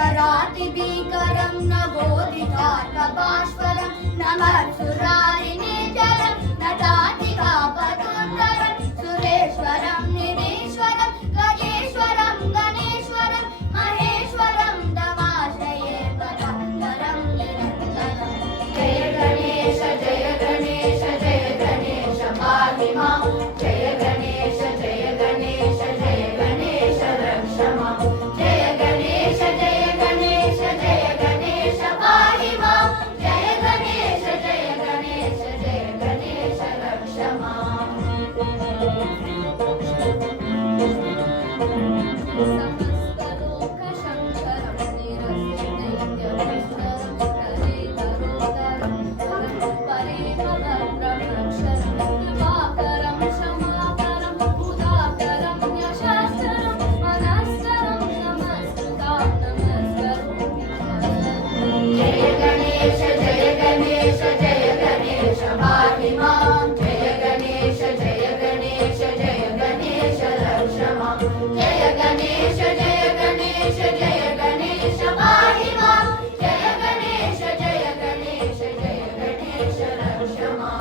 करातिभीकरं नवोदितार्कभास्वरं नमत्सुरारिनिर्जरं नटातिकापतुन्दरं सुरेश्वरं निरीश्वरं गजेश्वरं गणेश्वरं महेश्वरं दमाश्रये परात्परं निरन्तरं। जय गणेश जय गणेश जय गणेश पाहि मां। जय गणेश जय गणेश जय गणेश रक्ष मां। जय गणेश जय गणेश जय गणेश पाहि मां। जय गणेश जय गणेश जय गणेश रक्ष मां। समस्तलोकशङ्करं निरस्तदैत्यवैश्वरं कलेवरोदरं परेमभद्रमक्षरं दिवाकरं क्षमाकरं मुदाकरं यशस्करं मनस्करं नमस्कृतां नमस्करोमि। जय गणेश जय गणेश जय गणेश पाहि मां। जय गणेश जय गणेश जय गणेश रक्ष मां। जय गणेश जय गणेश जय गणेश पाहि मां। जय गणेश जय गणेश जय गणेश रक्ष मां।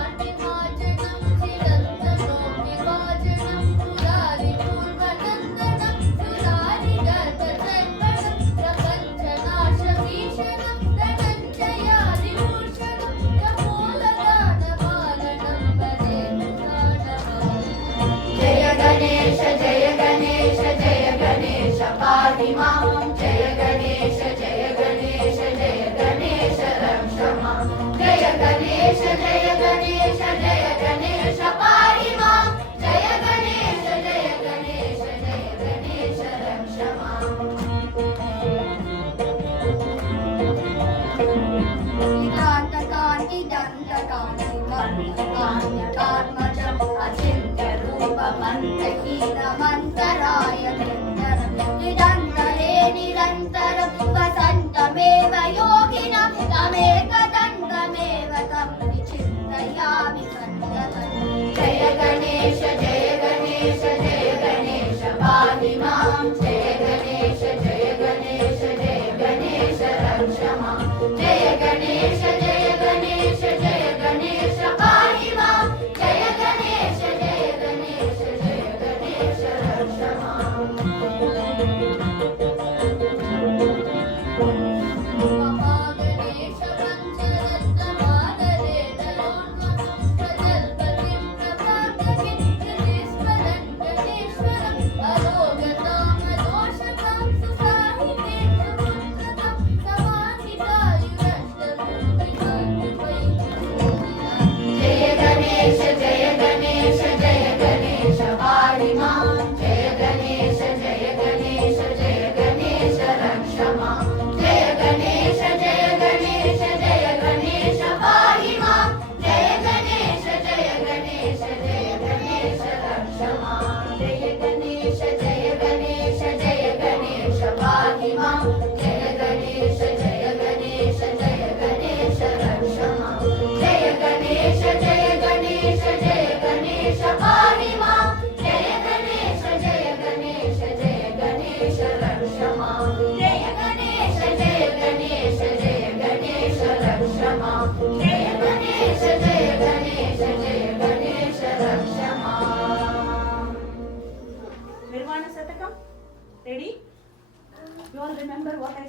अकिञ्चनाट्यमार्जनं चिरन्तनोऽभिवाजनं मुरारिपूर्वनन्दनं सुरारिगर्भचर्वणं प्रपञ्चनाशभीषणं धनञ्जयादिभूषणं तपोलदानपालनं वन्दे मुखाडवम्। जय गणेश जय गणेश जय गणेश पाहि मां। जय गणेश जय गणेश जय गणेश रक्ष मां। जय गणेश जय गणेश जय गणेश पाहि मां। जय गणेश जय गणेश जय गणेश रक्ष मां। नितान्तकान्ति दन्तकान्ति मन्त्रकान्त्यकात्मजम् अचिन्त्यरूपमन्तहीनमन्तरायचन्दनं निरन्तरे निरन्तरं वसन्तमेव योगिनं तमेकदन्तमेव तं विचिन्तयामि सन्ततं। जय गणेश जय गणेश जय गणेश पाहि मां। जय गणेश जय गणेश जय गणेश रक्ष मां। जय गणेश जय गणेश जय गणेश पाहि मां। जय गणेश जय गणेश जय गणेश रक्ष मां। महागणेश पञ्चरत्नमादरेतरोन्महं प्रजल्पतिं प्रभाकविं हृदीश्वरं गणेश्वरम् अरोगतामदोषतां सुसाहितें सुपुत्रतां समाहितायुरष्टभूतिकान्तिवैभवम्। जय गणेश जय गणेश जय गणेश पाहि मां।